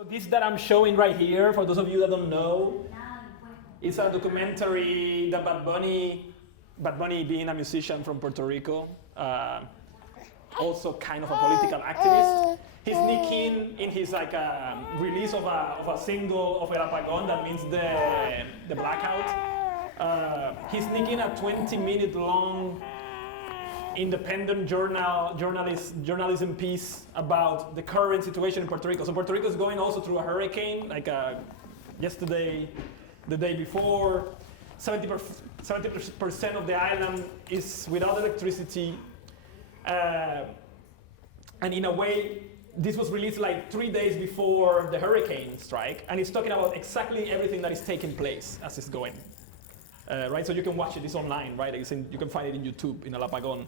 So this that I'm showing right here, for those of you that don't know, it's a documentary that Bad Bunny being a musician from Puerto Rico, also kind of a political activist. He's sneaking in his release of a single of El Apagón, that means the blackout. He's sneaking a 20-minute long independent journalism piece about the current situation in Puerto Rico. So Puerto Rico is going also through a hurricane, yesterday, the day before. 70% of the island is without electricity. And in a way, this was released like 3 days before the hurricane strike, and it's talking about exactly everything that is taking place as it's going. Right, so you can watch it, it's online, right? You can find it in YouTube, in El Apagón.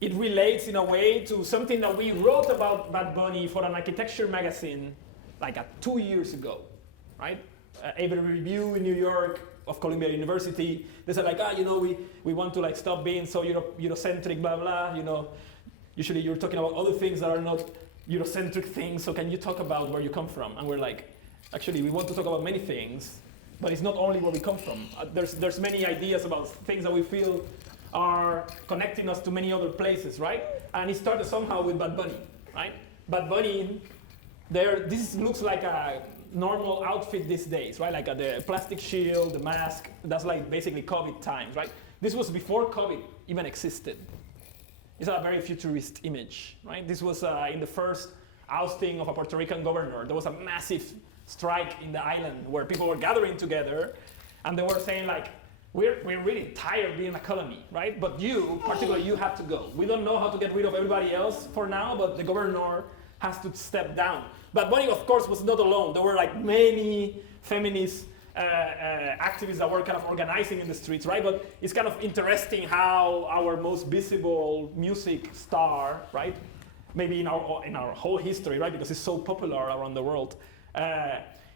It relates in a way to something that we wrote about Bad Bunny for an architecture magazine 2 years ago, right? Avery Review in New York of Columbia University. They said we want to stop being so Eurocentric, blah, blah, Usually you're talking about other things that are not Eurocentric things, so can you talk about where you come from? And we're like, actually, we want to talk about many things, but it's not only where we come from. There's many ideas about things that we feel are connecting us to many other places, right? And it started somehow with Bad Bunny, right? Bad Bunny, this looks like a normal outfit these days, right? The plastic shield, the mask, that's basically COVID times, right? This was before COVID even existed. It's a very futurist image, right? This was in the first ousting of a Puerto Rican governor. There was a massive strike in the island where people were gathering together, and they were saying we're really tired of being a colony, right? But particularly you have to go. We don't know how to get rid of everybody else for now, but the governor has to step down. But Bunny, of course, was not alone. There were many feminist activists that were kind of organizing in the streets, right? But it's kind of interesting how our most visible music star, right? Maybe in our whole history, right? Because it's so popular around the world,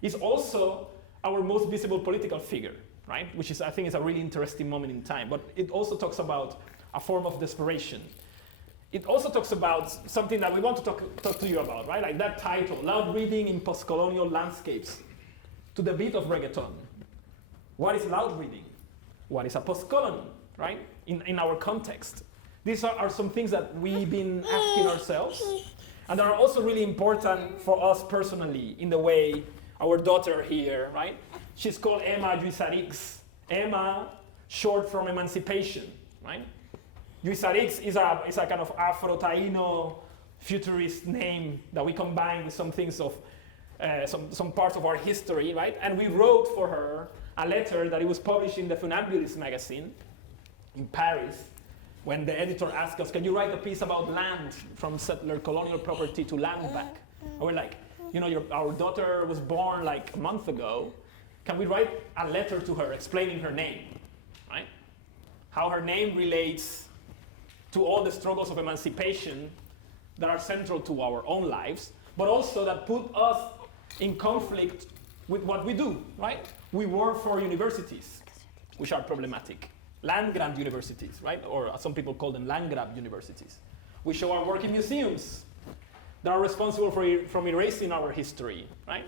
is also our most visible political figure, right? Which I think is a really interesting moment in time. But it also talks about a form of desperation. It also talks about something that we want to talk to you about, right? That title, Loud Reading in Post-Colonial Landscapes, to the beat of reggaeton. What is loud reading? What is a post-colony, right? In our context. These are some things that we've been asking ourselves, and that are also really important for us personally in the way our daughter here, right? She's called Emma Juizarix. Emma, short from emancipation, right? Juizarix is a kind of Afro-Taino futurist name that we combine with some things of some parts of our history, right? And we wrote for her a letter that it was published in the Funambulist magazine in Paris, when the editor asked us, can you write a piece about land from settler colonial property to land back? And we're like, our daughter was born a month ago. Can we write a letter to her explaining her name, right? How her name relates to all the struggles of emancipation that are central to our own lives, but also that put us in conflict with what we do, right? We work for universities, which are problematic. Land-grant universities, right? Or some people call them land-grab universities. We show our work in museums that are responsible from erasing our history, right?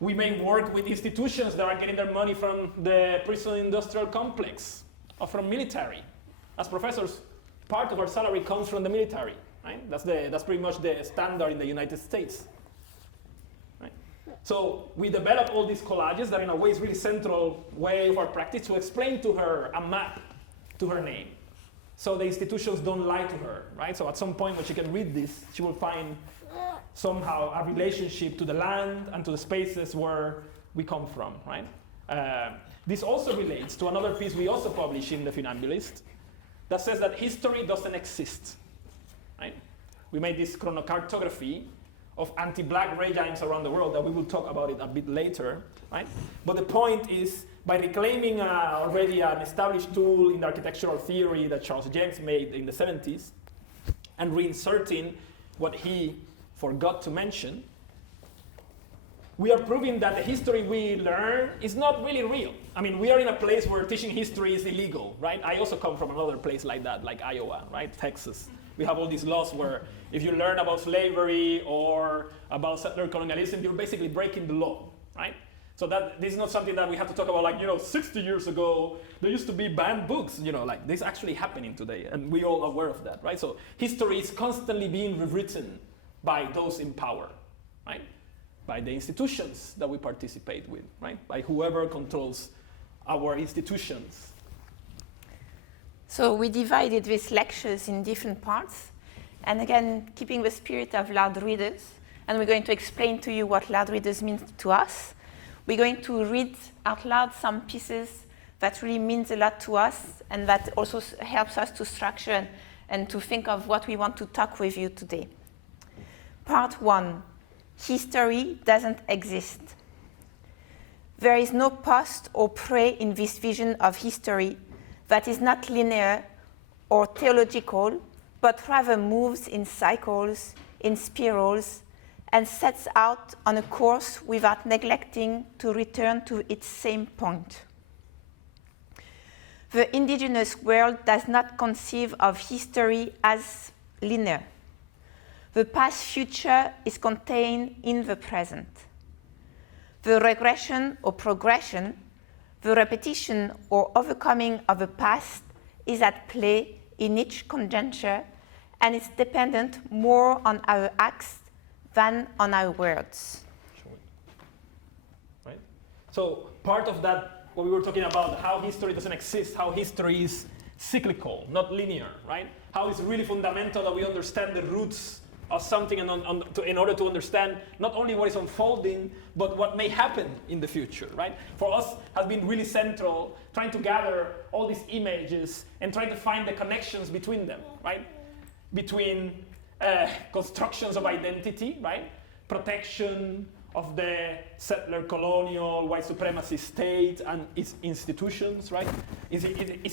We may work with institutions that are getting their money from the prison industrial complex or from military. As professors, part of our salary comes from the military, right? That's pretty much the standard in the United States. Right? So we develop all these collages that in a way is really central way of our practice to explain to her a map to her name. So the institutions don't lie to her, right? So at some point when she can read this, she will find somehow a relationship to the land and to the spaces where we come from, right? This also relates to another piece we also publish in the Funambulist that says that history doesn't exist, right? We made this chronocartography of anti-black regimes around the world that we will talk about it a bit later, right? But the point is, by reclaiming already an established tool in the architectural theory that Charles James made in the 70s, and reinserting what he forgot to mention, we are proving that the history we learn is not really real. I mean, we are in a place where teaching history is illegal, right? I also come from another place like that, like Iowa, right? Texas. We have all these laws where if you learn about slavery or about settler colonialism, you're basically breaking the law, right? So that this is not something that we have to talk about like, 60 years ago, there used to be banned books, like this is actually happening today, and we're all aware of that, right? So history is constantly being rewritten by those in power, right? By the institutions that we participate with, right? By whoever controls our institutions. So we divided these lectures in different parts, and again, keeping the spirit of loud readers, and we're going to explain to you what loud readers means to us. We're going to read out loud some pieces that really means a lot to us and that also helps us to structure and to think of what we want to talk with you today. Part 1, history doesn't exist. There is no post or pre in this vision of history that is not linear or theological, but rather moves in cycles, in spirals, and sets out on a course without neglecting to return to its same point. The indigenous world does not conceive of history as linear. The past future is contained in the present. The regression or progression, the repetition or overcoming of the past is at play in each conjuncture, and is dependent more on our acts than on our words. Right? So part of that, what we were talking about, how history doesn't exist, how history is cyclical, not linear, right? How it's really fundamental that we understand the roots of something in order to understand not only what is unfolding, but what may happen in the future, right? For us, has been really central, trying to gather all these images and trying to find the connections between them, right? Between constructions of identity, right? Protection of the settler colonial white supremacy state and its institutions, right? Its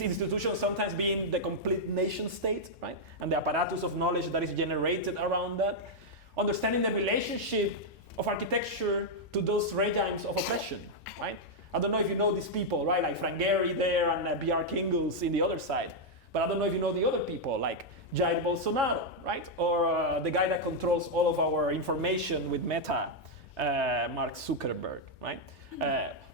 institutions sometimes being the complete nation state, right? And the apparatus of knowledge that is generated around that. Understanding the relationship of architecture to those regimes of oppression, right? I don't know if you know these people, right? Like Frankowski there and B.R. Kingles in the other side. But I don't know if you know the other people, like Jair Bolsonaro, right? Or the guy that controls all of our information with Meta, Mark Zuckerberg, right?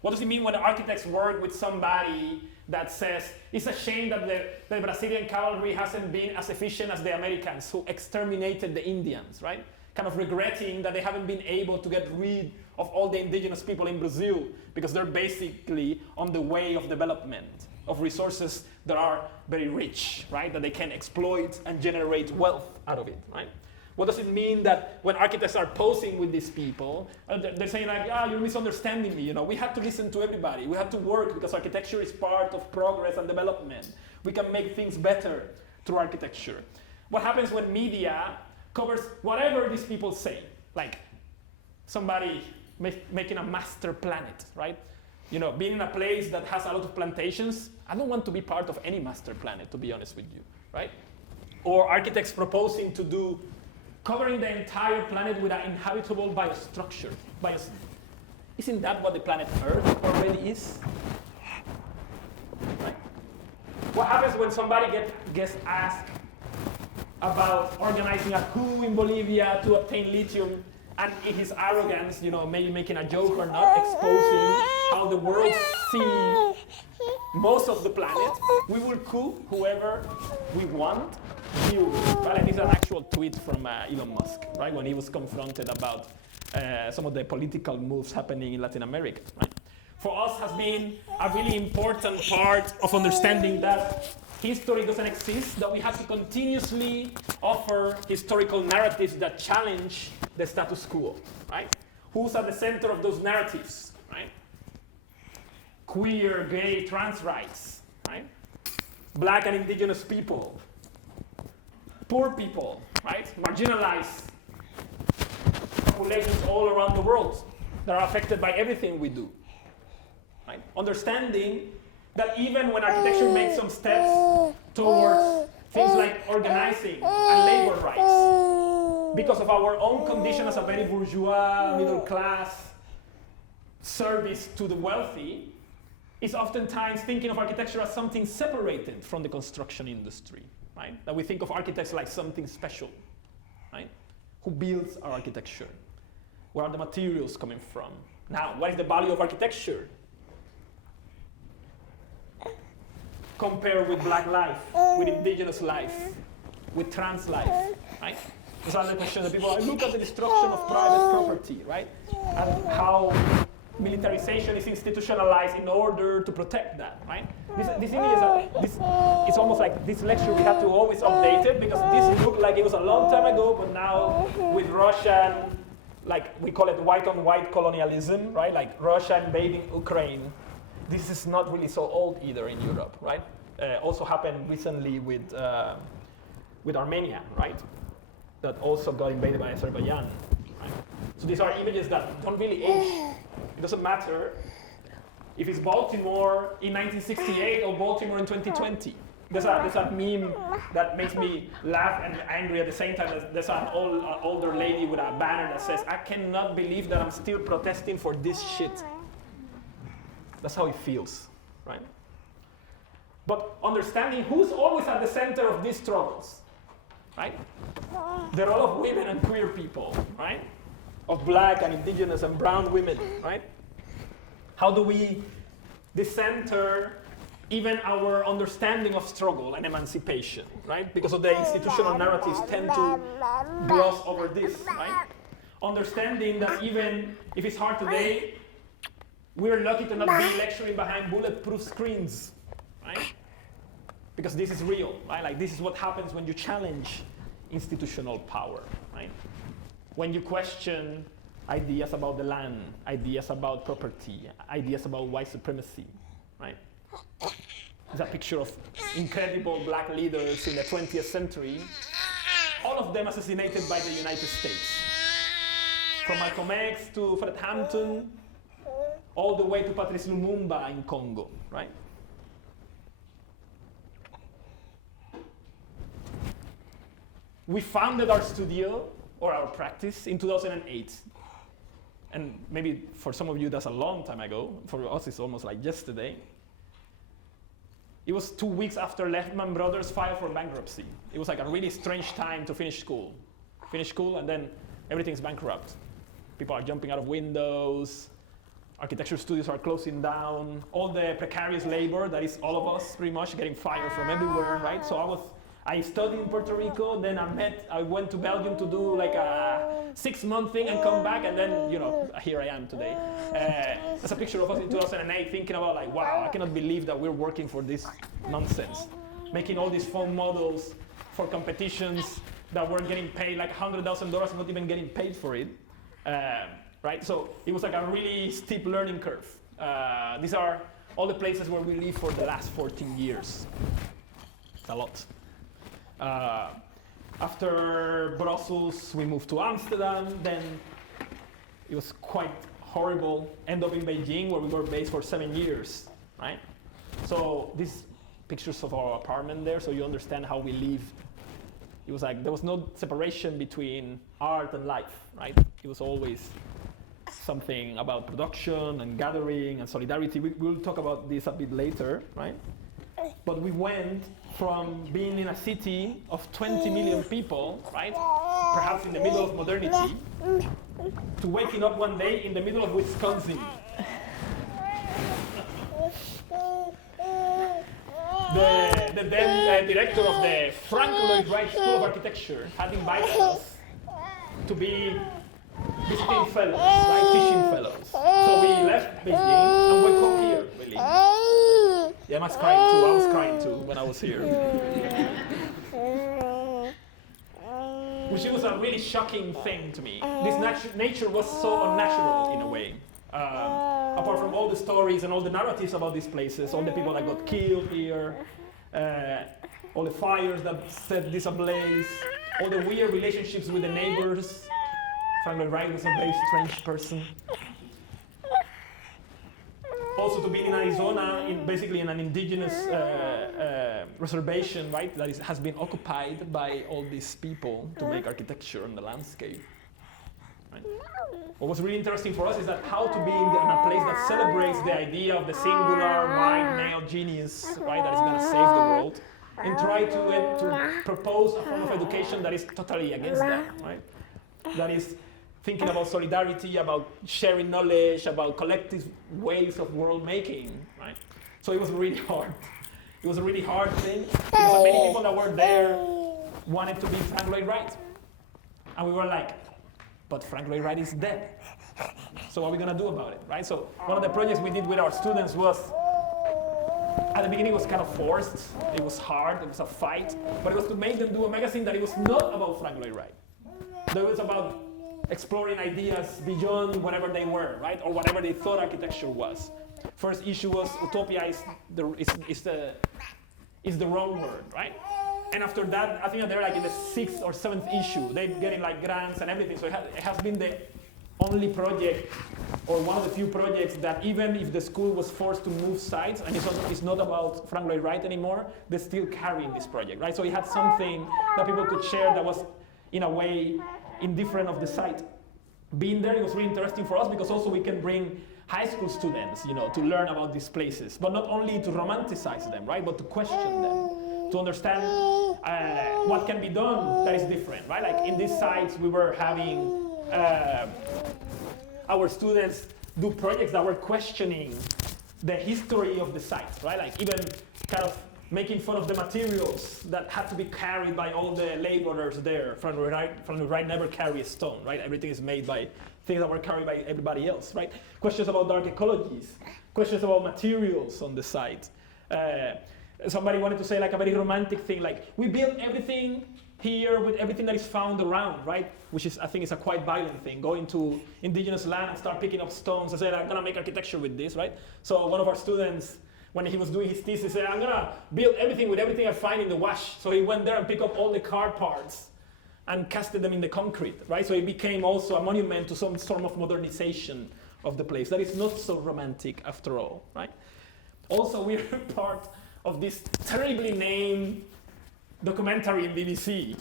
What does it mean when the architects work with somebody that says, it's a shame that the Brazilian cavalry hasn't been as efficient as the Americans who exterminated the Indians, right? Kind of regretting that they haven't been able to get rid of all the indigenous people in Brazil because they're basically on the way of development of resources that are very rich, right? That they can exploit and generate wealth out of it, right? What does it mean that when architects are posing with these people, they're saying like, you're misunderstanding me, we have to listen to everybody. We have to work because architecture is part of progress and development. We can make things better through architecture. What happens when media covers whatever these people say? Like somebody making a master planet, right? Being in a place that has a lot of plantations, I don't want to be part of any master planet, to be honest with you, right? Or architects proposing to do covering the entire planet with an inhabitable biostructure. Isn't that what the planet Earth already is? Right? What happens when somebody gets asked about organizing a coup in Bolivia to obtain lithium, and in his arrogance, maybe making a joke or not, exposing how the world sees most of the planet? We will coup whoever we want. Well, this is an actual tweet from Elon Musk, right? When he was confronted about some of the political moves happening in Latin America, right? For us has been a really important part of understanding that history doesn't exist, that we have to continuously offer historical narratives that challenge the status quo, right? Who's at the center of those narratives, right? Queer, gay, trans rights, right? Black and indigenous people, poor people, right? Marginalized populations all around the world that are affected by everything we do, right? Understanding that even when architecture makes some steps towards things like organizing and labor rights, because of our own condition as a very bourgeois, middle class service to the wealthy, is oftentimes thinking of architecture as something separated from the construction industry, right? right? That we think of architects like something special, right? Who builds our architecture? Where are the materials coming from? Now, what is the value of architecture? Compared with black life, with indigenous life, with trans life, right? Those are the questions that people are, look at the destruction of private property, right? And how militarization is institutionalized in order to protect that, right? This image it's almost like this lecture we have to always update it because this looked like it was a long time ago, but now with Russian, like we call it white-on-white colonialism, right? Like Russia invading Ukraine. This is not really so old either in Europe, right? Also happened recently with Armenia, right? That also got invaded by Azerbaijan, right? So these are images that don't really age. It doesn't matter if it's Baltimore in 1968 or Baltimore in 2020. There's a meme that makes me laugh and angry at the same time. There's an older lady with a banner that says, "I cannot believe that I'm still protesting for this shit." That's how it feels, right? But understanding who's always at the center of these struggles, right? They're all of women and queer people, right? Of black and indigenous and brown women, right? How do we decenter even our understanding of struggle and emancipation, right? Because of the institutional narratives tend to gloss over this, right? Understanding that even if it's hard today, we're lucky to not be lecturing behind bulletproof screens, right? Because this is real, right? Like this is what happens when you challenge institutional power, right? When you question ideas about the land, ideas about property, ideas about white supremacy, right? It's a picture of incredible black leaders in the 20th century, all of them assassinated by the United States. From Malcolm X to Fred Hampton, all the way to Patrice Lumumba in Congo, right? We founded our studio, or our practice, in 2008. And maybe for some of you that's a long time ago. For us it's almost like yesterday. It was 2 weeks after Lehman Brothers filed for bankruptcy. It was like a really strange time to finish school. Finish school and then everything's bankrupt. People are jumping out of windows. Architecture studios are closing down. All the precarious labor, that is all of us pretty much, getting fired from everywhere, right? So I studied in Puerto Rico, then I went to Belgium to do like a 6-month thing and come back, and then, here I am today. That's a picture of us in 2008 thinking about like, wow, I cannot believe that we're working for this nonsense. Making all these foam models for competitions that weren't getting paid like $100,000, not even getting paid for it. Right? So it was like a really steep learning curve. These are all the places where we live for the last 14 years. It's a lot. After Brussels, we moved to Amsterdam. Then it was quite horrible. End up in Beijing, where we were based for 7 years, right? So these pictures of our apartment there, so you understand how we lived. It was like there was no separation between art and life, right? It was always something about production and gathering and solidarity. We'll talk about this a bit later, right? But we went from being in a city of 20 million people, right? Perhaps in the middle of modernity, to waking up one day in the middle of Wisconsin. The then director of the Frankowski School of Architecture had invited us to be visiting fellows, like teaching fellows. So we left Beijing and we come here, really. Yeah, I was crying too. I was crying too when I was here. Which was a really shocking thing to me. This nature was so unnatural in a way. Apart from all the stories and all the narratives about these places, all the people that got killed here, all the fires that set this ablaze, all the weird relationships with the neighbors. Frank Lloyd Wright was a very strange person. Also to be in Arizona, basically in an indigenous reservation, right, that has been occupied by all these people to make architecture on the landscape. Right? What was really interesting for us is that how to be in a place that celebrates the idea of the singular, white, male genius, right, that is going to save the world, and try to propose a form of education that is totally against that, right? That is thinking about solidarity, about sharing knowledge, about collective ways of world making, right? So it was really hard. It was a really hard thing because many people that were there wanted to be Frank Lloyd Wright. And we were like, but Frank Lloyd Wright is dead. So what are we gonna do about it, right? So one of the projects we did with our students was, at the beginning it was kind of forced, it was hard, it was a fight, but it was to make them do a magazine that it was not about Frank Lloyd Wright. That it was about exploring ideas beyond whatever they were, right? Or whatever they thought architecture was. First issue was utopia is the wrong word, right? And after that, I think they're like in the 6th or 7th issue. They're getting like grants and everything. So it has been the only project, or one of the few projects, that even if the school was forced to move sites, and it's not about Frank Lloyd Wright anymore, they're still carrying this project, right? So it had something that people could share that was, in a way, indifferent of the site. Being there, it was really interesting for us because also we can bring high school students, to learn about these places, but not only to romanticize them, right, but to question them, to understand what can be done that is different, right? Like in these sites, we were having our students do projects that were questioning the history of the sites, right? Like even kind of making fun of the materials that had to be carried by all the laborers there. Frank Lloyd Wright never carry a stone, right? Everything is made by things that were carried by everybody else, right? Questions about dark ecologies, questions about materials on the site. Somebody wanted to say like a very romantic thing, like we build everything here with everything that is found around, right? Which is, I think, is a quite violent thing. Going to indigenous land and start picking up stones and say, I'm gonna make architecture with this, right? So one of our students, when he was doing his thesis, said, I'm gonna build everything with everything I find in the wash. So he went there and picked up all the car parts and casted them in the concrete, right? So it became also a monument to some sort of modernization of the place. That is not so romantic after all, right? Also, we're part of this terribly named documentary in BBC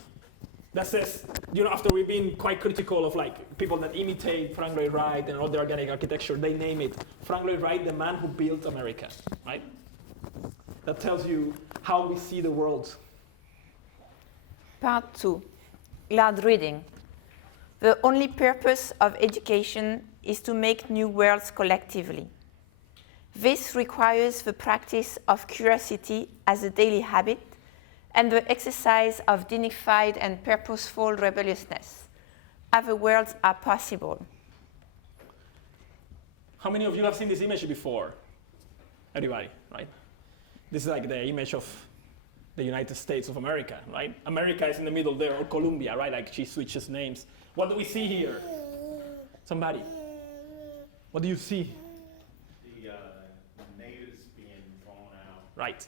that says, after we've been quite critical of like people that imitate Frank Lloyd Wright and all the organic architecture, they name it Frank Lloyd Wright, the man who built America, right? That tells you how we see the world. Part 2, loud reading. The only purpose of education is to make new worlds collectively. This requires the practice of curiosity as a daily habit and the exercise of dignified and purposeful rebelliousness. Other worlds are possible. How many of you have seen this image before? Everybody, right? This is like the image of the United States of America, right? America is in the middle there, or Columbia, right? Like she switches names. What do we see here? Somebody. What do you see? The natives being thrown out. Right,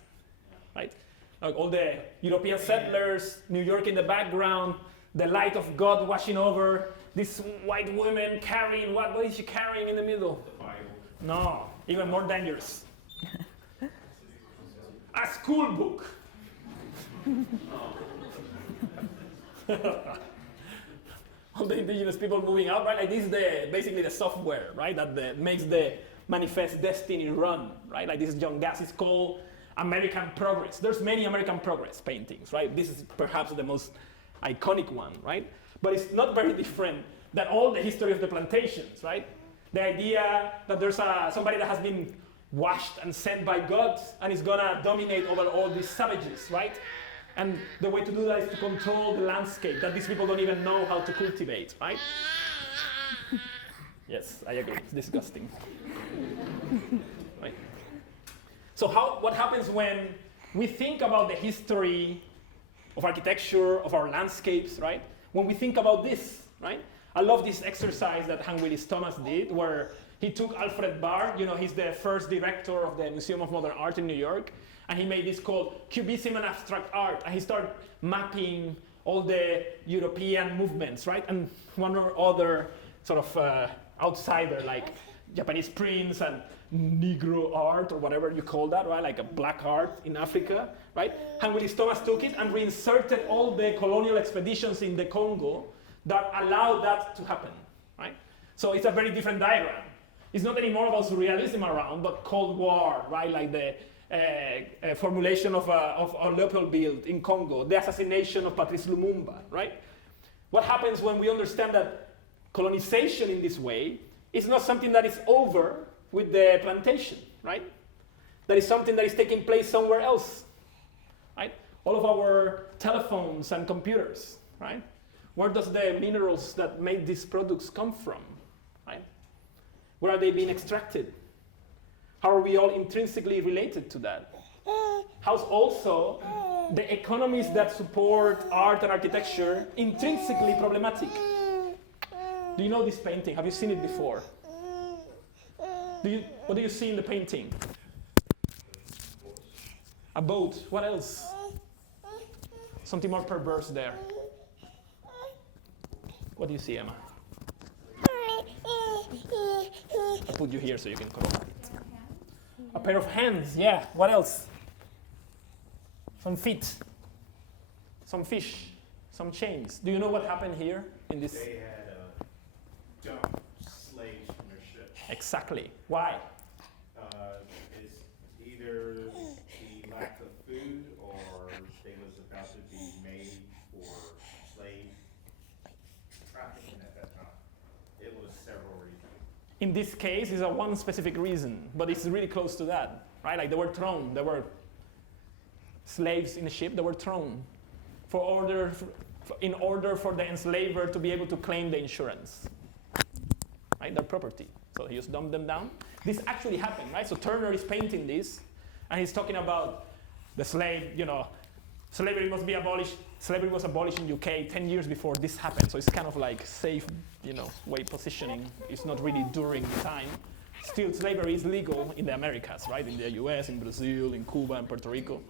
right. Like all the European settlers, New York in the background, the light of God washing over, this white woman carrying, what is she carrying in the middle? The Bible. No, even more dangerous. A school book. All the indigenous people moving out, right? Like this is basically the software, right? That makes the Manifest Destiny run, right? Like this is John Gass. It's called American Progress. There's many American Progress paintings, right? This is perhaps the most iconic one, right? But it's not very different than all the history of the plantations, right? The idea that there's somebody that has been washed and sent by God and is gonna dominate over all these savages, right? And the way to do that is to control the landscape that these people don't even know how to cultivate, right? Yes, I agree, it's disgusting. Right? So what happens when we think about the history of architecture, of our landscapes, right? When we think about this, right? I love this exercise that Hank Willis Thomas did, where he took Alfred Barr, he's the first director of the Museum of Modern Art in New York, and he made this called Cubism and Abstract Art, and he started mapping all the European movements, right? And one or other sort of outsider, like Japanese prints and Negro art, or whatever you call that, right? Like a black art in Africa, right? Hank Willis Thomas took it and reinserted all the colonial expeditions in the Congo that allowed that to happen, right? So it's a very different diagram. It's not anymore about surrealism around, but Cold War, right? Like the formulation of a Leopold Bild in Congo, the assassination of Patrice Lumumba, right? What happens when we understand that colonization in this way is not something that is over with the plantation, right? That is something that is taking place somewhere else, right? All of our telephones and computers, right? Where does the minerals that make these products come from, right? Where are they being extracted? How are we all intrinsically related to that? How's also the economies that support art and architecture intrinsically problematic? Do you know this painting? Have you seen it before? What do you see in the painting? A boat. What else? Something more perverse there. What do you see, Emma? I'll put you here so you can correct it. A pair of hands, yeah. What else? Some feet. Some fish. Some chains. Do you know what happened here in this? They had dumped slaves from their ships. Exactly. Why? It's either the lack of food or they was about to be made for slave trafficking at that time. It was several reasons. In this case, it's a one specific reason, but it's really close to that, right? Like they were thrown. There were slaves in the ship that were thrown in order for the enslaver to be able to claim the insurance, right? Their property. So he just dumped them down. This actually happened, right? So Turner is painting this, and he's talking about the slave, slavery must be abolished. Slavery was abolished in UK 10 years before this happened. So it's kind of like safe, way positioning. It's not really during the time. Still, slavery is legal in the Americas, right? In the US, in Brazil, in Cuba, and Puerto Rico.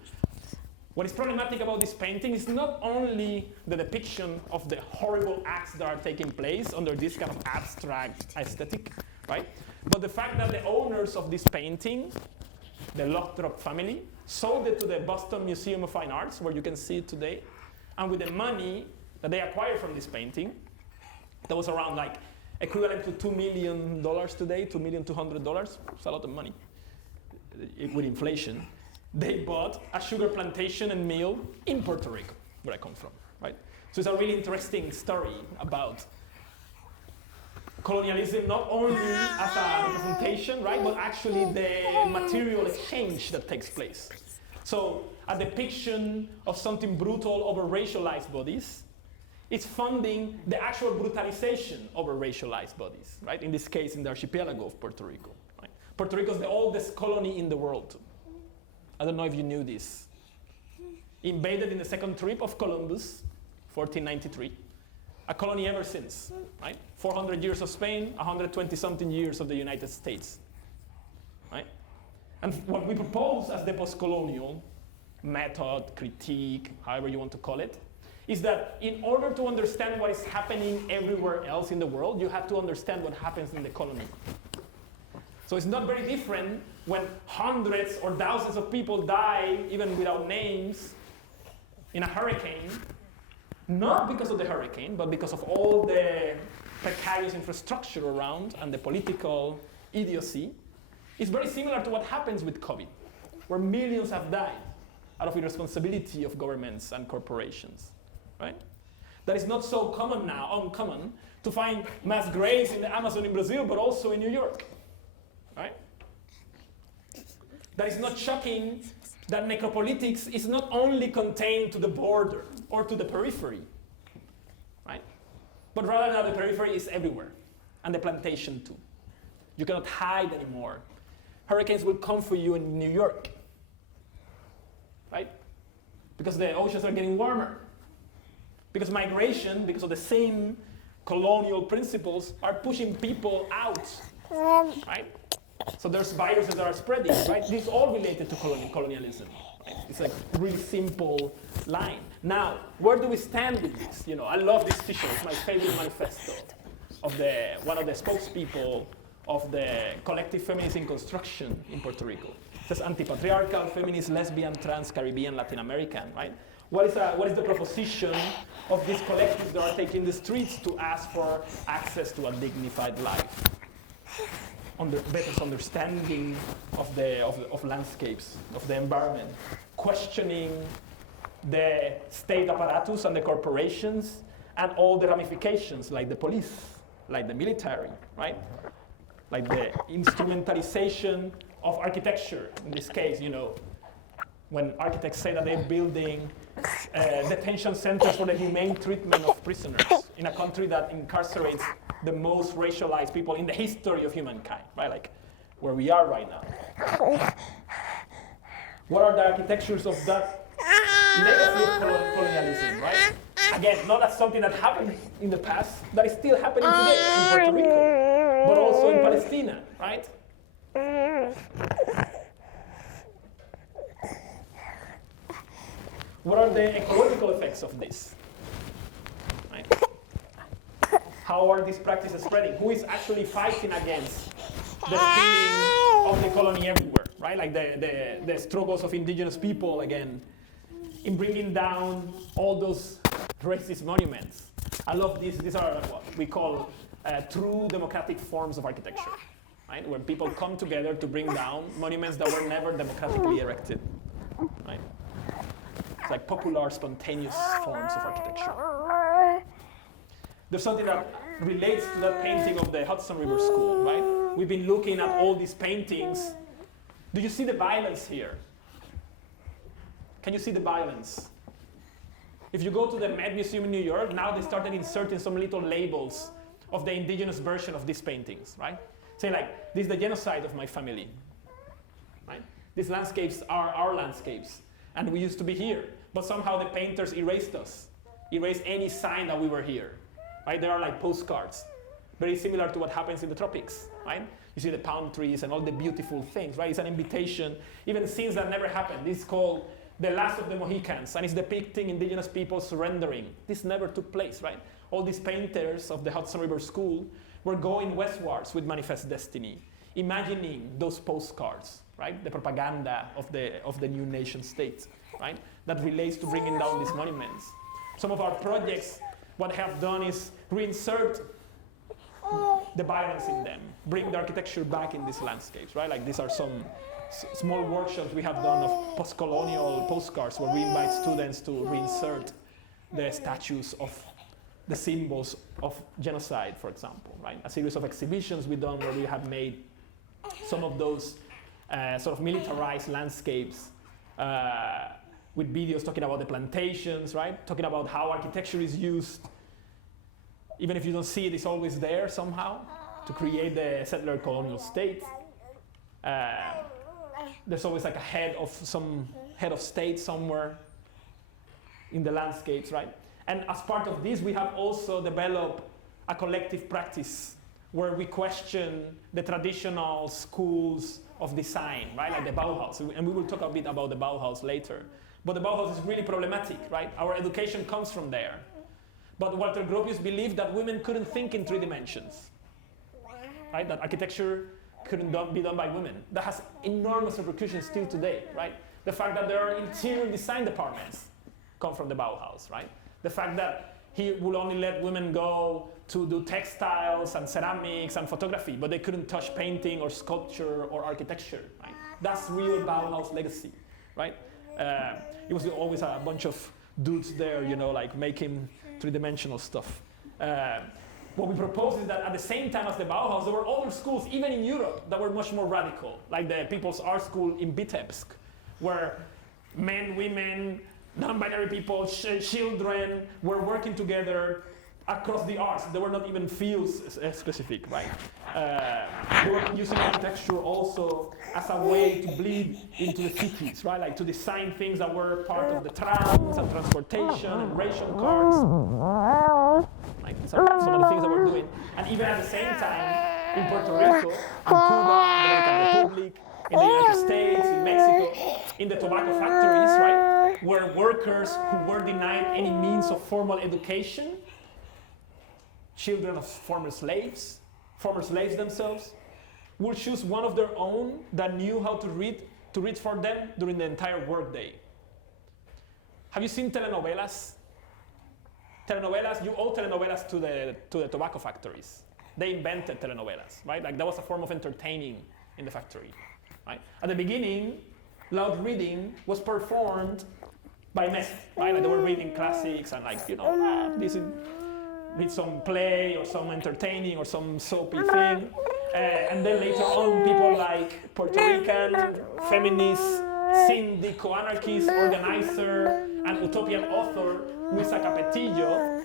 What is problematic about this painting is not only the depiction of the horrible acts that are taking place under this kind of abstract aesthetic, right? But the fact that the owners of this painting, the Lothrop family, sold it to the Boston Museum of Fine Arts, where you can see it today. And with the money that they acquired from this painting, that was around like equivalent to $2 million today, $2,200,000. It's a lot of money with inflation. They bought a sugar plantation and mill in Puerto Rico, where I come from, right? So it's a really interesting story about colonialism, not only as a representation, right, but actually the material exchange that takes place. So a depiction of something brutal over racialized bodies is funding the actual brutalization over racialized bodies, right? In this case, in the archipelago of Puerto Rico. Right? Puerto Rico is the oldest colony in the world. I don't know if you knew this. Invaded in the second trip of Columbus, 1493. A colony ever since, right? 400 years of Spain, 120-something years of the United States, right? And what we propose as the post-colonial method, critique, however you want to call it, is that in order to understand what is happening everywhere else in the world, you have to understand what happens in the colony. So it's not very different when hundreds or thousands of people die, even without names, in a hurricane, not because of the hurricane, but because of all the precarious infrastructure around and the political idiocy. It's very similar to what happens with COVID, where millions have died out of irresponsibility of governments and corporations, right? That is not so common now, uncommon, to find mass graves in the Amazon in Brazil, but also in New York, right? That is not shocking that necropolitics is not only contained to the border or to the periphery, right? But rather now the periphery is everywhere, and the plantation too. You cannot hide anymore. Hurricanes will come for you in New York, right? Because the oceans are getting warmer. Because migration, because of the same colonial principles, are pushing people out, right? So there's viruses that are spreading, right? This is all related to colonialism. Right? It's like a really simple line. Now, where do we stand with this? I love this t-shirt. It's my favorite manifesto of one of the spokespeople of the collective feminists in construction in Puerto Rico. It says anti-patriarchal, feminist, lesbian, trans, Caribbean, Latin American, right? What is the proposition of these collectives that are taking the streets to ask for access to a dignified life? better understanding of landscapes, of the environment, questioning the state apparatus and the corporations and all the ramifications, like the police, like the military, right? Like the instrumentalization of architecture. In this case, when architects say that they're building detention centers for the humane treatment of prisoners in a country that incarcerates the most racialized people in the history of humankind, right? Like where we are right now. What are the architectures of that legacy of colonialism, right? Again, not as something that happened in the past, that is still happening today in Puerto Rico, but also in Palestine, right? What are the ecological effects of this? Right? How are these practices spreading? Who is actually fighting against the stealing of the colony everywhere, right? Like the struggles of indigenous people, again, in bringing down all those racist monuments. I love these. These are what we call true democratic forms of architecture, right? When people come together to bring down monuments that were never democratically erected, right? It's like popular, spontaneous forms of architecture. There's something that relates to that painting of the Hudson River School, right? We've been looking at all these paintings. Do you see the violence here? Can you see the violence? If you go to the Met Museum in New York, now they started inserting some little labels of the indigenous version of these paintings, right? Say like, this is the genocide of my family, right? These landscapes are our landscapes, and we used to be here, but somehow the painters erased us, erased any sign that we were here, right? There are like postcards, very similar to what happens in the tropics, right? You see the palm trees and all the beautiful things, right? It's an invitation, even scenes that never happened. This is called The Last of the Mohicans, and it's depicting indigenous people surrendering. This never took place, right? All these painters of the Hudson River School were going westwards with Manifest Destiny, imagining those postcards, right? The propaganda of the new nation state, right? That relates to bringing down these monuments. Some of our projects, what I have done is reinsert the violence in them, bring the architecture back in these landscapes, right? Like these are some small workshops we have done of post-colonial postcards where we invite students to reinsert the statues of the symbols of genocide, for example, right? A series of exhibitions we've done where we have made some of those sort of militarized landscapes with videos talking about the plantations, right? Talking about how architecture is used. Even if you don't see it, it's always there somehow to create the settler colonial state. There's always like a head of state somewhere in the landscapes, right? And as part of this, we have also developed a collective practice where we question the traditional schools of design, right? Like the Bauhaus. And we will talk a bit about the Bauhaus later. But the Bauhaus is really problematic, right? Our education comes from there. But Walter Gropius believed that women couldn't think in 3 dimensions, right? That architecture couldn't be done by women. That has enormous repercussions still today, right? The fact that there are interior design departments come from the Bauhaus, right? The fact that he will only let women go to do textiles and ceramics and photography, but they couldn't touch painting or sculpture or architecture, right? That's real Bauhaus legacy, right? It was always a bunch of dudes there, like making 3-dimensional stuff. What we propose is that at the same time as the Bauhaus, there were other schools, even in Europe, that were much more radical, like the People's Art School in Vitebsk, where men, women, non-binary people, children were working together across the arts. They were not even fields specific, right? They were using architecture also as a way to bleed into the cities, right? Like to design things that were part of the trams and transportation and ration cards. Like these are some of the things that we're doing. And even at the same time, in Puerto Rico, in Cuba, in the Dominican Republic, in the United States, in Mexico, in the tobacco factories, right? Where workers who were denied any means of formal education, children of former slaves themselves, will choose one of their own that knew how to read for them during the entire workday. Have you seen telenovelas? You owe telenovelas to the tobacco factories. they invented telenovelas, right? Like that was a form of entertaining in the factory, right? At the beginning, loud reading was performed by men, right? Like they were reading classics and like, this is read some play or some entertaining or some soapy thing. And then later on, people like Puerto Rican feminist, syndico-anarchist organizer, and utopian author Luisa Capetillo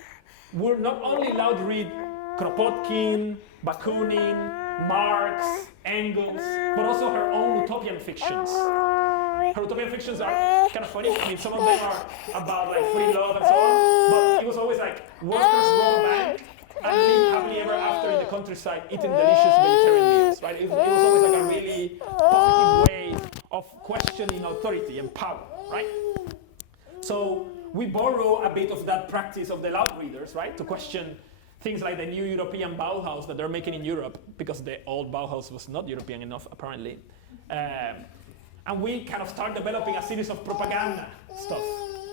would not only loud read Kropotkin, Bakunin, Marx, Engels, but also her own utopian fictions. Her utopian fictions are kind of funny. I mean, some of them are about like free love and so on, but it was always like workers rob a bank and live happily ever after in the countryside eating delicious vegetarian meals, right? It was always like a really positive way of questioning authority and power, right? So we borrow a bit of that practice of the loud readers, right? To question things like the new European Bauhaus that they're making in Europe, because the old Bauhaus was not European enough, apparently. And we kind of start developing a series of propaganda stuff.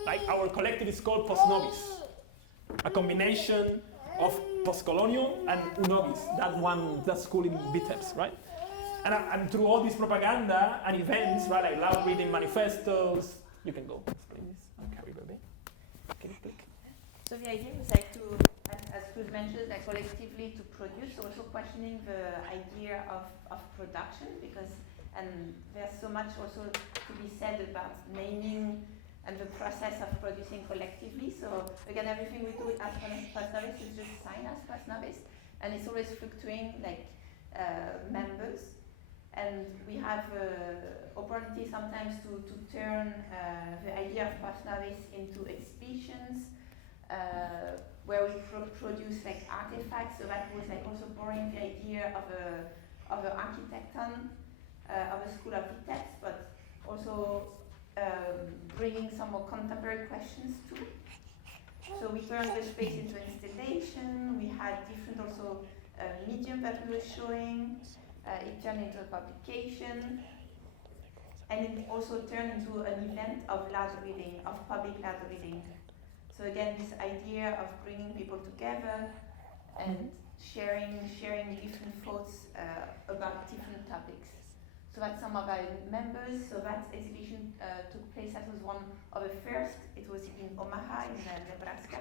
Like our collective is called Post-Novis, a combination of Post-Colonial and Unovis, that school in Vitebsk, right? And through all this propaganda and events, right, like loud reading manifestos, you can go explain this. Okay, baby. Can you click? So the idea was like to, as Cruz mentioned, like collectively to produce, also questioning the idea of production, because there's so much also to be said about naming and the process of producing collectively. So again, everything we do as Post-Novis is just signed as Post-Novis, and it's always fluctuating like members. And we have opportunity sometimes to turn the idea of Post-Novis into exhibitions, where we produce like artifacts. So that was like also borrowing the idea of an architecton of a school of Vitebsk, but also bringing some more contemporary questions too. So we turned the space into installation. We had different also medium that we were showing. It turned into a publication, and it also turned into an event of loud reading, of public loud reading. So again, this idea of bringing people together and sharing different thoughts about different topics. So that's some of our members. So that exhibition took place. That was one of the first. It was in Omaha, in Nebraska.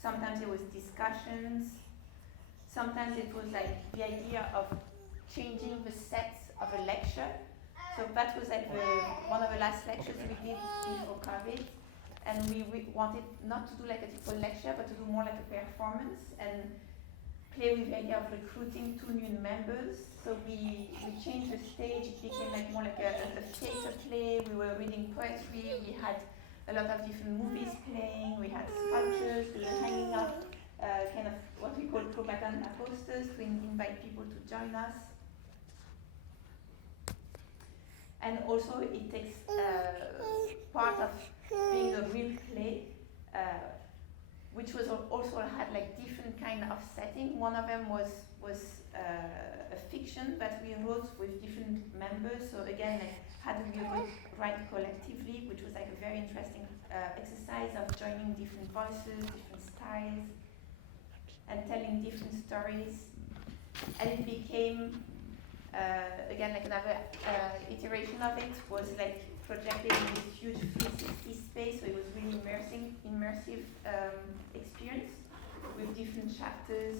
Sometimes there was discussions. Sometimes it was like the idea of changing the sets of a lecture. So that was like one of the last lectures we did before COVID. And we wanted not to do like a typical lecture, but to do more like a performance and play with the idea of recruiting 2 new members. So we changed the stage. It became like more like a theater play. We were reading poetry. We had a lot of different movies playing. We had sculptures. We were hanging up kind of what we call propaganda posters to invite people to join us. And also it takes part of being a real play, which was also had like different kind of setting. One of them was a fiction that we wrote with different members. So again, like how do we write collectively, which was like a very interesting exercise of joining different voices, different styles, and telling different stories. And it became, again, like another iteration of it was like projected in this huge 360 space, so it was really immersive experience with different chapters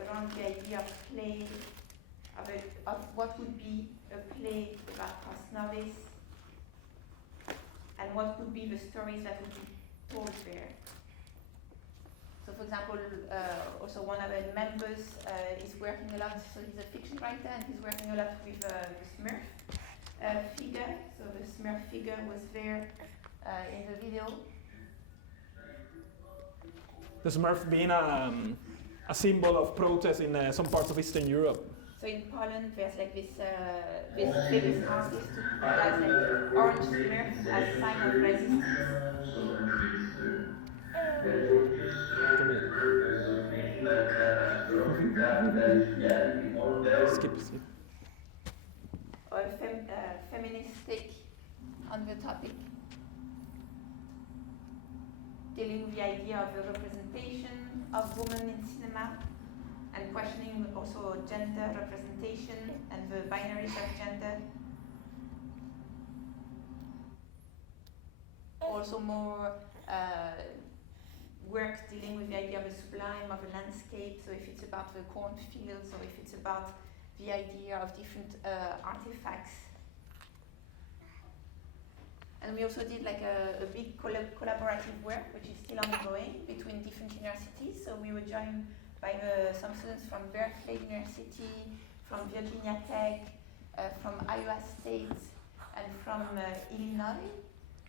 around the idea of play, of what would be a play about Post-Novis, and what would be the stories that would be told there. So for example, also one of the members is working a lot, so he's a fiction writer, and he's working a lot with the Smurf figure. So the Smurf figure was there in the video. The Smurf being a symbol of protest in some parts of Eastern Europe. So in Poland, there's like this famous artist who does like orange Smurf as a sign of resistance. Skip. Or a feminist take on the topic, dealing with the idea of the representation of women in cinema, and questioning also gender representation and the binaries of gender. Also more work dealing with the idea of the sublime, of a landscape, so if it's about the cornfields or if it's about the idea of different artifacts. And we also did like a big collaborative work, which is still ongoing, between different universities. So we were joined by some students from Berkeley University, from Virginia Tech, from Iowa State, and from Illinois.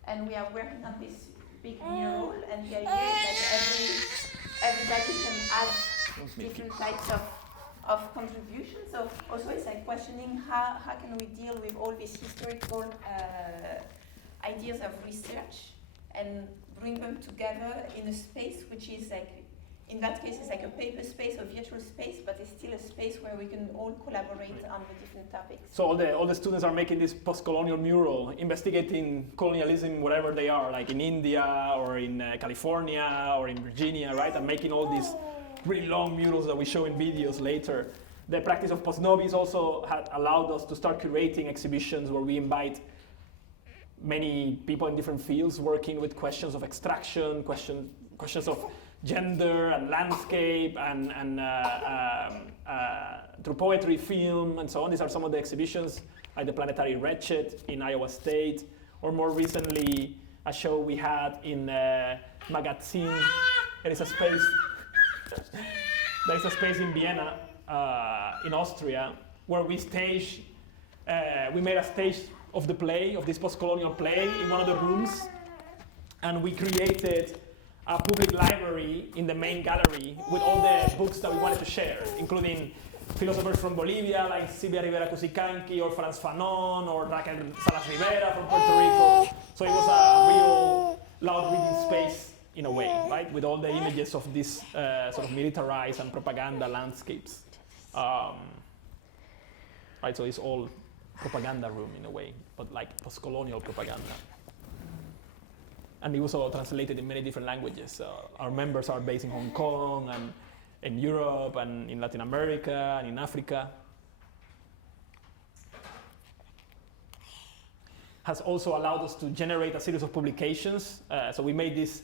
And we are working on this big mural, and the idea is that everybody can add different types of contributions. So also it's like questioning how can we deal with all these historical ideas of research and bring them together in a space which is like, in that case it's like a paper space or virtual space, but it's still a space where we can all collaborate on the different topics. So all the students are making this post-colonial mural, investigating colonialism wherever they are, like in India or in California or in Virginia, right? And making all these really long murals that we show in videos later. The practice of postnovis also had allowed us to start curating exhibitions where we invite many people in different fields working with questions of extraction, questions of gender and landscape and through poetry, film, and so on. These are some of the exhibitions, like the Planetary Wretched in Iowa State, or more recently, a show we had in Magazine. There is a space in Vienna, in Austria, where we made a stage of the play, of this post-colonial play, in one of the rooms, and we created a public library in the main gallery with all the books that we wanted to share, including philosophers from Bolivia, like Silvia Rivera Cusicanqui, or Franz Fanon, or Raquel Salas Rivera from Puerto Rico. So it was a real loud reading space, in a way, right? With all the images of these sort of militarized and propaganda landscapes. Right, so it's all propaganda room, in a way, but like post-colonial propaganda. And it was all translated in many different languages. Our members are based in Hong Kong, and in Europe, and in Latin America, and in Africa. Has also allowed us to generate a series of publications. So we made this,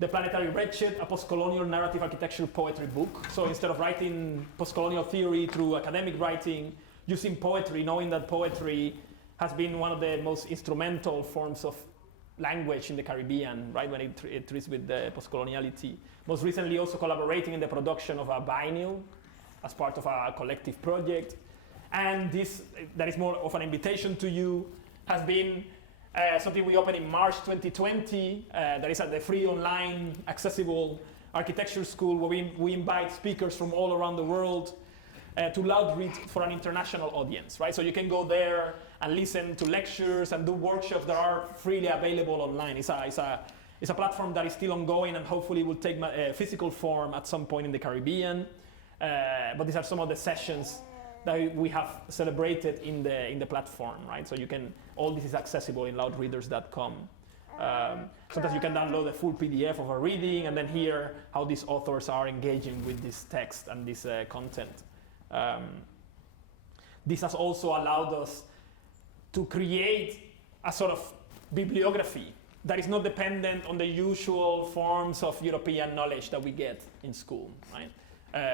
The Planetary Wretched, a post-colonial narrative architecture poetry book. So instead of writing post-colonial theory through academic writing, using poetry, knowing that poetry has been one of the most instrumental forms of language in the Caribbean, right, when it treats with the post-coloniality. Most recently also collaborating in the production of a vinyl as part of a collective project. And this, that is more of an invitation to you, has been something we opened in March 2020. That is at the free online accessible architecture school, where we invite speakers from all around the world to loud read for an international audience, right? So you can go there and listen to lectures and do workshops that are freely available online. It's a platform that is still ongoing and hopefully will take physical form at some point in the Caribbean. But these are some of the sessions that we have celebrated in the platform, right? So you can, all this is accessible in loudreaders.com. Sometimes you can download a full PDF of a reading and then hear how these authors are engaging with this text and this content. This has also allowed us to create a sort of bibliography that is not dependent on the usual forms of European knowledge that we get in school, right?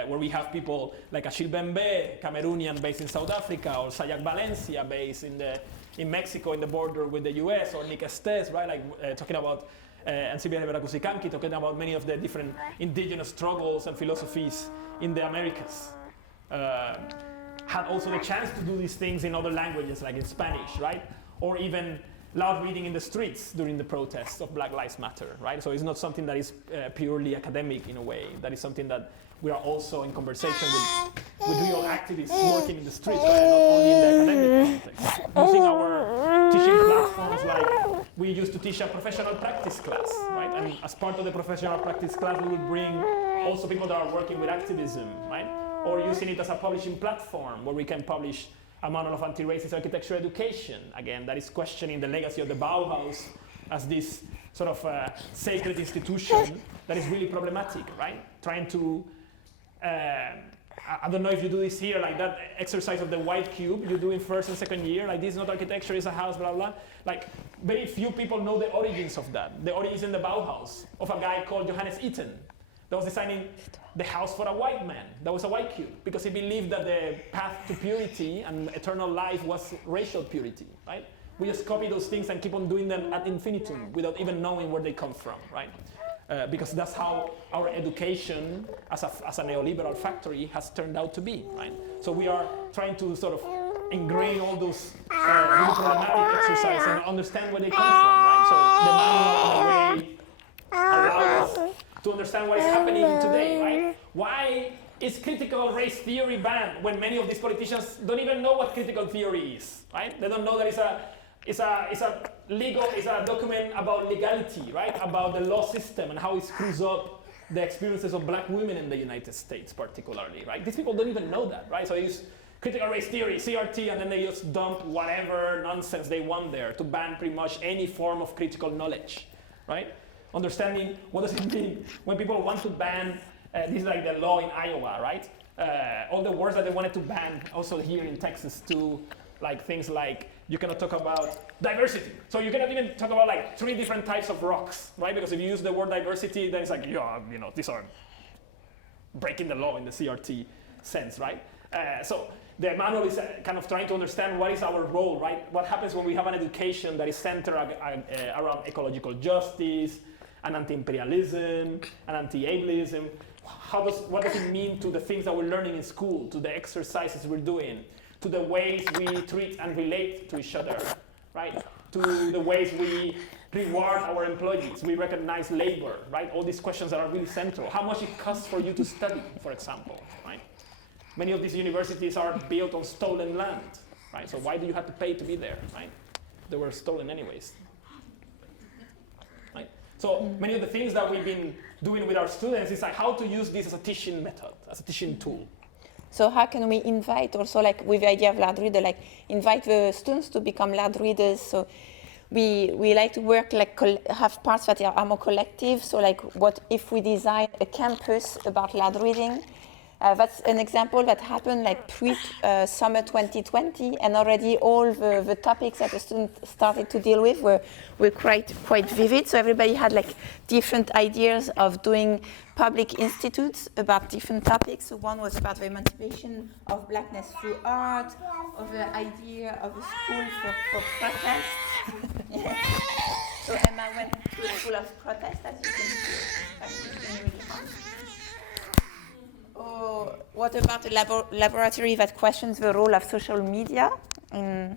Where we have people like Achille Bembe, Cameroonian based in South Africa, or Sayak Valencia based in Mexico in the border with the US, or Nick Estes, right? Like talking about, and Silvia Rivera Cusicanqui talking about many of the different indigenous struggles and philosophies in the Americas. Had also the chance to do these things in other languages, like in Spanish, right? Or even loud reading in the streets during the protests of Black Lives Matter, right? So it's not something that is purely academic in a way. That is something that we are also in conversation with real activists working in the streets, right? And not only in the academic context. Using our teaching platforms, like we used to teach a professional practice class, right? And as part of the professional practice class, we would bring also people that are working with activism, right? Or using it as a publishing platform where we can publish a manual of anti-racist architecture education. Again, that is questioning the legacy of the Bauhaus as this sort of sacred institution that is really problematic, right? Trying to I don't know if you do this here, like that exercise of the white cube you do in first and second year, like this is not architecture, it's a house, blah, blah. Like very few people know the origins of that. The origins in the Bauhaus of a guy called Johannes Itten that was designing the house for a white man. That was a white cube because he believed that the path to purity and eternal life was racial purity, right? We just copy those things and keep on doing them ad infinitum without even knowing where they come from, right? Because that's how our education as a neoliberal factory has turned out to be, right? So we are trying to sort of ingrain all those really problematic exercises and understand where they come from, right? So the manual, in a way, allows us to understand what is happening today, right? Why is critical race theory banned when many of these politicians don't even know what critical theory is, right? They don't know that it's a document about legality, right? About the law system and how it screws up the experiences of black women in the United States, particularly, right? These people don't even know that, right? So they use critical race theory, CRT, and then they just dump whatever nonsense they want there to ban pretty much any form of critical knowledge, right? Understanding what does it mean when people want to ban, this is like the law in Iowa, right? All the words that they wanted to ban, also here in Texas too, like things like you cannot talk about diversity. So you cannot even talk about like 3 different types of rocks, right? Because if you use the word diversity, then it's like, yeah, you know, these are breaking the law in the CRT sense, right? So the manual is kind of trying to understand what is our role, right? What happens when we have an education that is centered around ecological justice, and anti-imperialism, and anti-ableism. What does it mean to the things that we're learning in school, to the exercises we're doing, to the ways we treat and relate to each other, right? To the ways we reward our employees, we recognize labor, right? All these questions that are really central. How much it costs for you to study, for example, right? Many of these universities are built on stolen land, right? So why do you have to pay to be there, right? They were stolen anyways. Right? So many of the things that we've been doing with our students is like how to use this as a teaching method, as a teaching tool. So how can we invite also, like with the idea of lab reader, like invite the students to become lab readers? So we like to work, like have parts that are more collective. So like what if we design a campus about lab reading? That's an example that happened like pre-summer 2020, and already all the topics that the students started to deal with were quite vivid. So everybody had like different ideas of doing public institutes about different topics. So one was about the emancipation of blackness through art, of the idea of a school for protest. So Emma went to a school of protest, as you can see. Or what about a laboratory that questions the role of social media and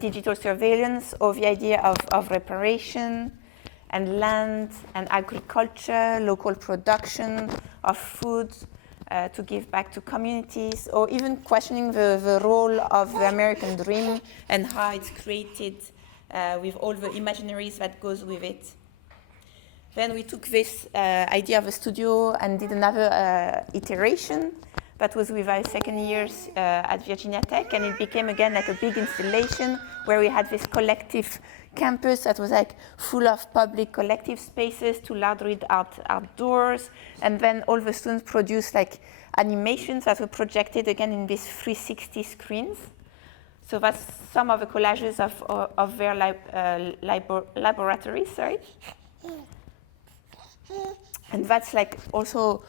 digital surveillance, or the idea of reparation and land and agriculture, local production of food to give back to communities, or even questioning the role of the American dream and how it's created with all the imaginaries that goes with it. Then we took this idea of a studio and did another iteration that was with our second years at Virginia Tech, and it became again like a big installation where we had this collective campus that was like full of public collective spaces to loud read outdoors, and then all the students produced like animations that were projected again in these 360 screens. So that's some of the collages of their laboratories, sorry. And that's like also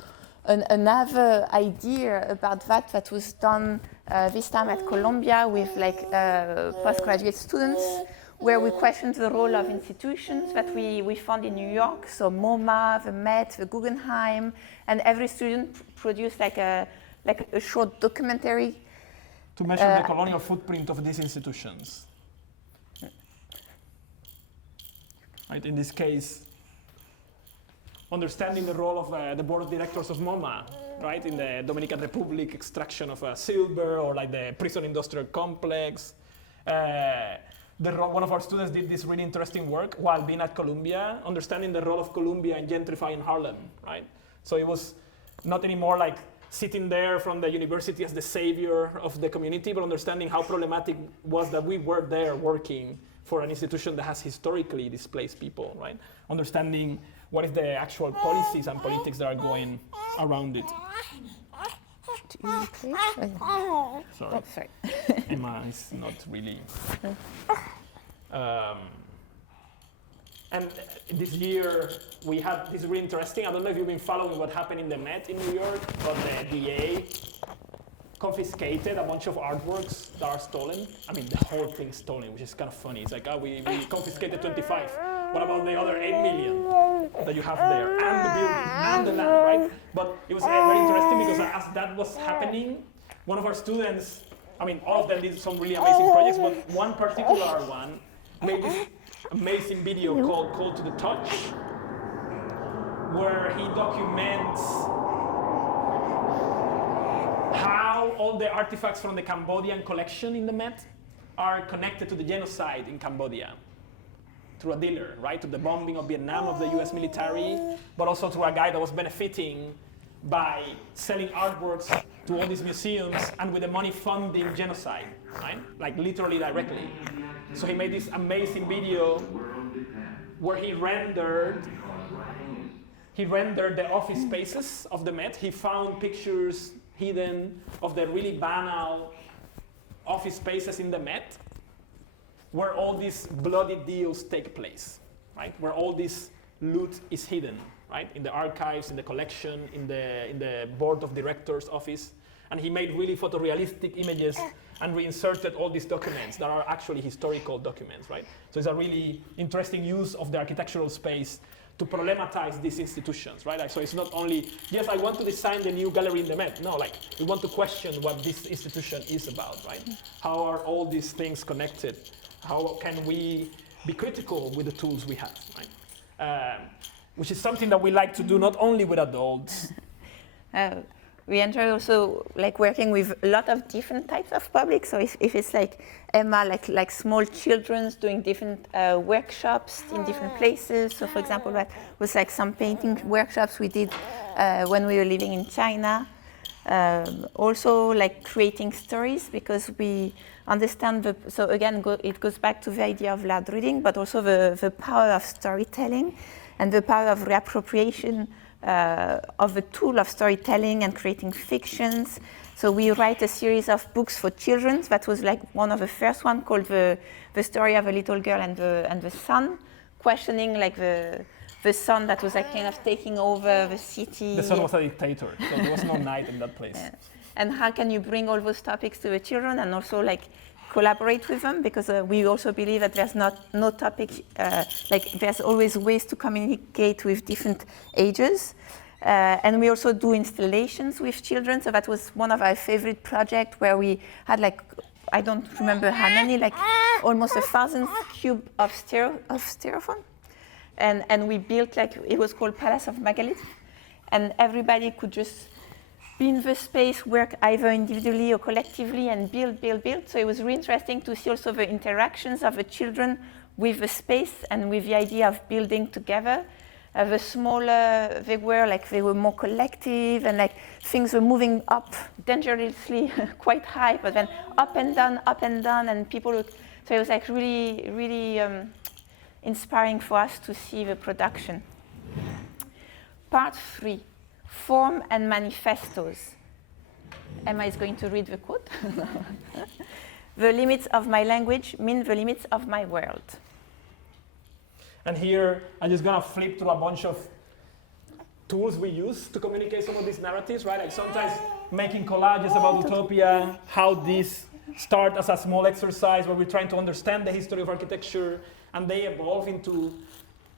another idea about that was done this time at Columbia with like postgraduate students, where we questioned the role of institutions that we found in New York, so MoMA, the Met, the Guggenheim, and every student produced like a short documentary to measure the colonial footprint of these institutions. Right, in this case, understanding the role of the board of directors of MoMA, right, in the Dominican Republic, extraction of silver, or like the prison industrial complex. One of our students did this really interesting work while being at Columbia, understanding the role of Columbia in gentrifying Harlem, right? So it was not anymore like sitting there from the university as the savior of the community, but understanding how problematic was that we were there working for an institution that has historically displaced people, right? Understanding what is the actual policies and politics that are going around it. Sorry. Oh, sorry. Emma is not really. And this year we had this really interesting. I don't know if you've been following what happened in the Met in New York, but the DA confiscated a bunch of artworks that are stolen. I mean, the whole thing's stolen, which is kind of funny. It's like, we confiscated 25. What about the other 8 million that you have there, and the building, and the land, right? But it was very interesting because as that was happening, one of our students, I mean, all of them did some really amazing projects, but one particular one made this amazing video called Call to the Touch, where he documents how all the artifacts from the Cambodian collection in the Met are connected to the genocide in Cambodia through a dealer, right? To the bombing of Vietnam of the US military, but also through a guy that was benefiting by selling artworks to all these museums and with the money funding genocide, right? Like literally directly. So he made this amazing video where he rendered the office spaces of the Met. He found pictures hidden of the really banal office spaces in the Met, where all these bloody deals take place, right? Where all this loot is hidden, right? In the archives, in the collection, in the board of directors office. And he made really photorealistic images and reinserted all these documents that are actually historical documents, right? So it's a really interesting use of the architectural space to problematize these institutions, right? Like, so it's not only, yes, I want to design the new gallery in the Met. No, like, we want to question what this institution is about, right? How are all these things connected? How can we be critical with the tools we have, right? Which is something that we like to do not only with adults. We enjoy also like working with a lot of different types of public. So if it's like Emma, like small children doing different workshops in different places. So for example, that was like some painting workshops we did when we were living in China. Also like creating stories, because we understand so again, it goes back to the idea of loud reading, but also the power of storytelling and the power of reappropriation of the tool of storytelling and creating fictions. So we write a series of books for children. That was like one of the first one, called the story of a little girl and the sun, questioning like the sun that was like kind of taking over the city. The sun was a dictator, so there was no night in that place. Yeah. And how can you bring all those topics to the children and also like collaborate with them, because we also believe that there's no topic, like there's always ways to communicate with different ages. And we also do installations with children. So that was one of our favorite projects, where we had like, I don't remember how many, like almost 1,000 cubes of styrofoam. And we built like, it was called Palace of Magalit. And everybody could just be in the space, work either individually or collectively, and build. So it was really interesting to see also the interactions of the children with the space and with the idea of building together. The smaller they were more collective, and like things were moving up dangerously quite high, but then up and down, and people would, so it was like really inspiring for us to see the production. Part 3. Form and manifestos. Emma is going to read the quote. The limits of my language mean the limits of my world. And here, I'm just gonna flip through a bunch of tools we use to communicate some of these narratives, right? Like sometimes making collages about utopia, how these start as a small exercise where we're trying to understand the history of architecture, and they evolve into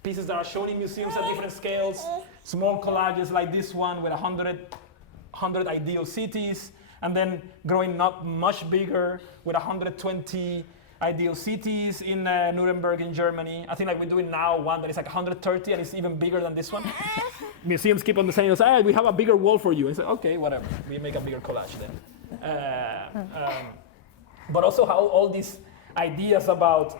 pieces that are shown in museums at different scales. Small collages like this one with 100 ideal cities, and then growing up much bigger with 120 ideal cities in Nuremberg in Germany. I think like we're doing now one that is like 130 and it's even bigger than this one. Museums keep on saying, hey, we have a bigger wall for you. I say, okay, whatever, we make a bigger collage then. But also how all these ideas about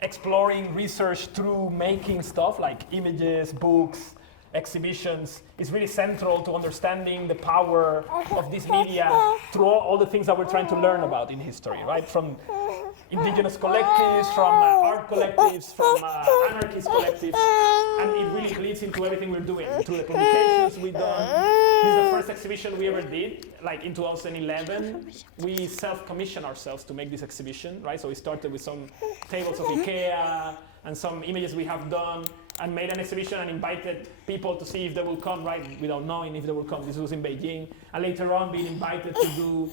exploring research through making stuff like images, books, exhibitions is really central to understanding the power of this media through all the things that we're trying to learn about in history, right? From indigenous collectives, from art collectives, from anarchist collectives, and it really bleeds into everything we're doing, through the publications we've done. exhibition we ever did, like in 2011, we self-commissioned ourselves to make this exhibition, right? So we started with some tables of IKEA and some images we have done, and made an exhibition and invited people to see if they will come, right? Without knowing if they will come. This was in Beijing, and later on being invited to do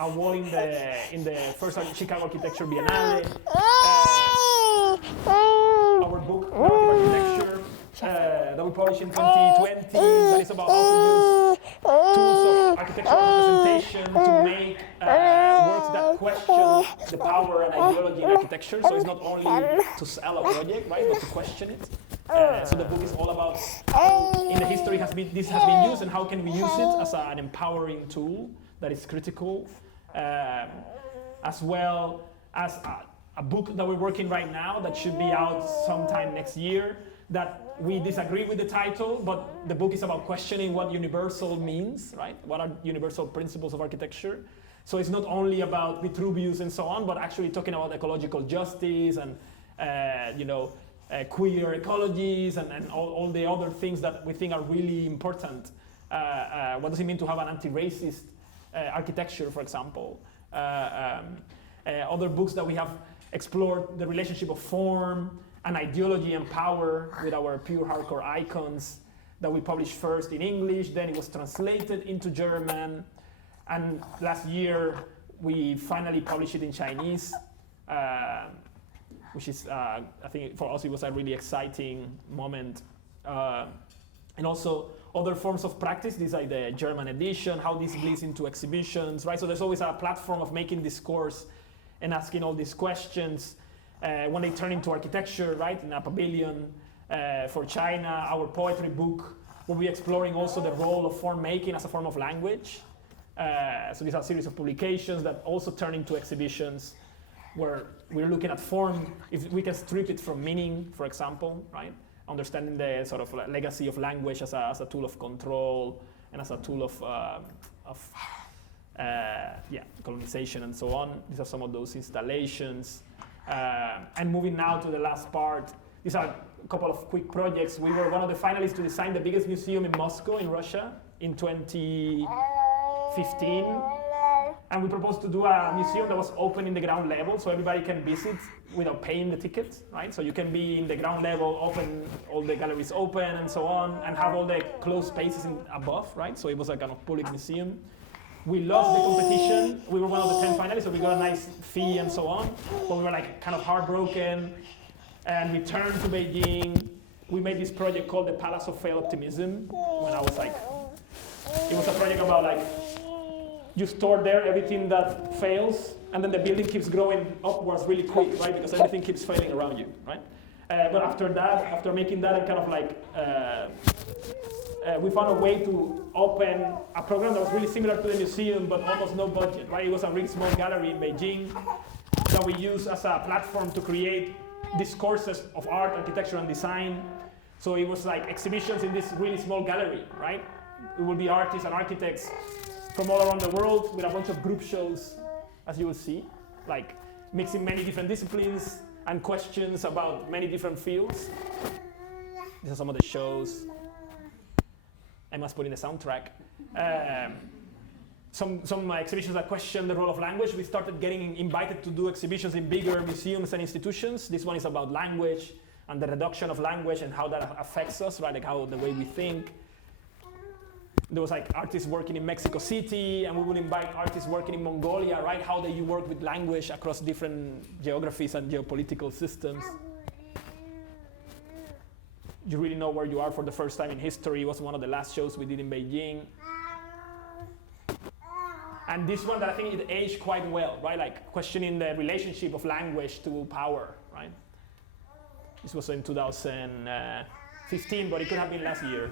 a wall in the first Chicago Architecture Biennale. Our book, Narrative Architecture, that we published in 2020, that is about how to use tools of architectural representation to make works that question the power and ideology in architecture. So it's not only to sell a project, right, but to question it. So the book is all about how in the history this has been used and how can we use it as an empowering tool that is critical, as well as a book that we're working right now that should be out sometime next year, that we disagree with the title, but the book is about questioning what universal means, right? What are universal principles of architecture? So it's not only about Vitruvius and so on, but actually talking about ecological justice and queer ecologies and all the other things that we think are really important. What does it mean to have an anti-racist architecture, for example? Other books that we have explored the relationship of form and ideology and power with our pure hardcore icons that we published first in English, then it was translated into German, and last year we finally published it in Chinese, which is, I think for us it was a really exciting moment. And also other forms of practice, these are the German edition, how this bleeds into exhibitions, right? So there's always a platform of making discourse and asking all these questions. When they turn into architecture, right, in a pavilion for China, our poetry book, we'll be exploring also the role of form making as a form of language. So these are a series of publications that also turn into exhibitions where we're looking at form, if we can strip it from meaning, for example, right? Understanding the sort of legacy of language as a tool of control and as a tool of colonization and so on. These are some of those installations. And moving now to the last part, these are a couple of quick projects. We were one of the finalists to design the biggest museum in Moscow, in Russia, in 2015. And we proposed to do a museum that was open in the ground level, so everybody can visit without paying the ticket, right? So you can be in the ground level, open, all the galleries open and so on, and have all the closed spaces above, right? So it was a kind of public museum. We lost the competition. We were one of the 10 finalists, so we got a nice fee and so on. But we were like kind of heartbroken, and we turned to Beijing. We made this project called the Palace of Failed Optimism. When I was like, it was a project about like, you store there everything that fails, and then the building keeps growing upwards really quick, right? Because everything keeps failing around you, right? But after that, after making that, and kind of like, we found a way to open a program that was really similar to the museum, but almost no budget, right? It was a really small gallery in Beijing that we used as a platform to create discourses of art, architecture, and design. So it was like exhibitions in this really small gallery, right? It will be artists and architects from all around the world with a bunch of group shows, as you will see, like mixing many different disciplines and questions about many different fields. These are some of the shows. I must put in the soundtrack. Some exhibitions that question the role of language. We started getting invited to do exhibitions in bigger museums and institutions. This one is about language and the reduction of language and how that affects us, right? Like how the way we think. There was like artists working in Mexico City, and we would invite artists working in Mongolia, right? How do you work with language across different geographies and geopolitical systems? You really know where you are for the first time in history. It was one of the last shows we did in Beijing. And this one that I think it aged quite well, right? Like questioning the relationship of language to power, right? This was in 2015, but it could have been last year.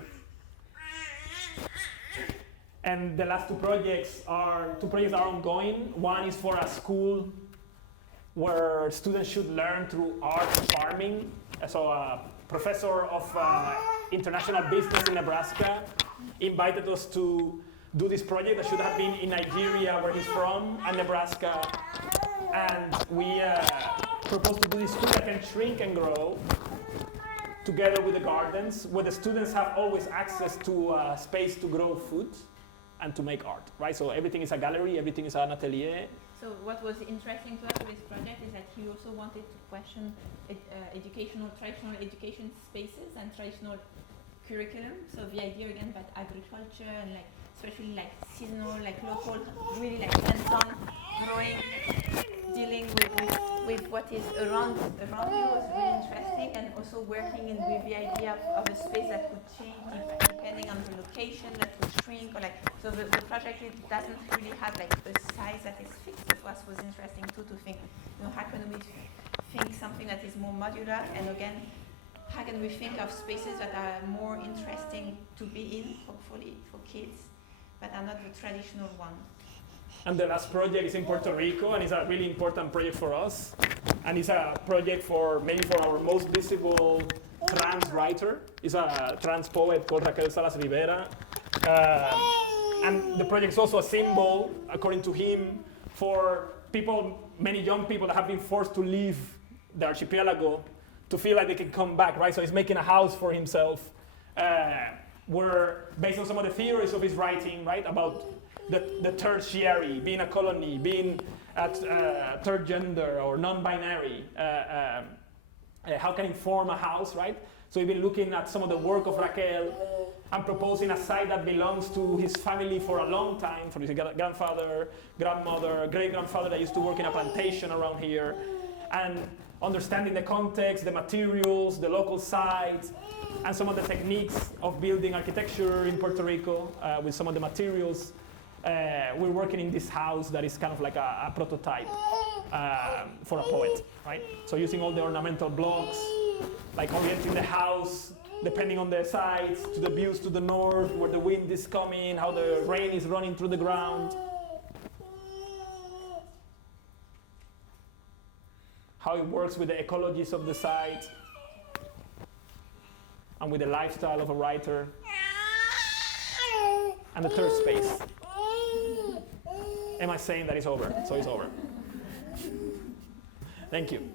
And the last two projects are ongoing. One is for a school where students should learn through art and farming. So a professor of international business in Nebraska invited us to do this project that should have been in Nigeria, where he's from, and Nebraska. And we proposed to do this school that can shrink and grow together with the gardens, where the students have always access to space to grow food and to make art, right? So everything is a gallery, everything is an atelier. So what was interesting to us with this project is that he also wanted to question traditional education spaces and traditional curriculum. So the idea again about agriculture and like especially like seasonal, like local, really like hands-on growing, dealing with what is around you was really interesting, and also working in with the idea of a space that could change depending on the location, that would shrink, or like, so the project it doesn't really have like a size that is fixed. For us was interesting too to think, how can we think something that is more modular, and again, how can we think of spaces that are more interesting to be in, hopefully for kids, but are not the traditional one. And the last project is in Puerto Rico, and it's a really important project for us. And it's a project maybe for our most visible trans writer. It's a trans poet called Raquel Salas Rivera. And the project is also a symbol, according to him, for people, many young people that have been forced to leave the archipelago to feel like they can come back, right? So he's making a house for himself, where, based on some of the theories of his writing, right, about the tertiary, being a colony, being at third gender or non-binary, how can it form a house, right? So we've been looking at some of the work of Raquel and proposing a site that belongs to his family for a long time, for his grandfather, grandmother, great-grandfather that used to work in a plantation around here, and understanding the context, the materials, the local sites, and some of the techniques of building architecture in Puerto Rico with some of the materials. We're working in this house that is kind of like a prototype for a poet, right? So using all the ornamental blocks, like orienting the house, depending on the sides, to the views to the north, where the wind is coming, how the rain is running through the ground. How it works with the ecologies of the site, and with the lifestyle of a writer. And the third space. Am I saying that it's over? So it's over. Thank you.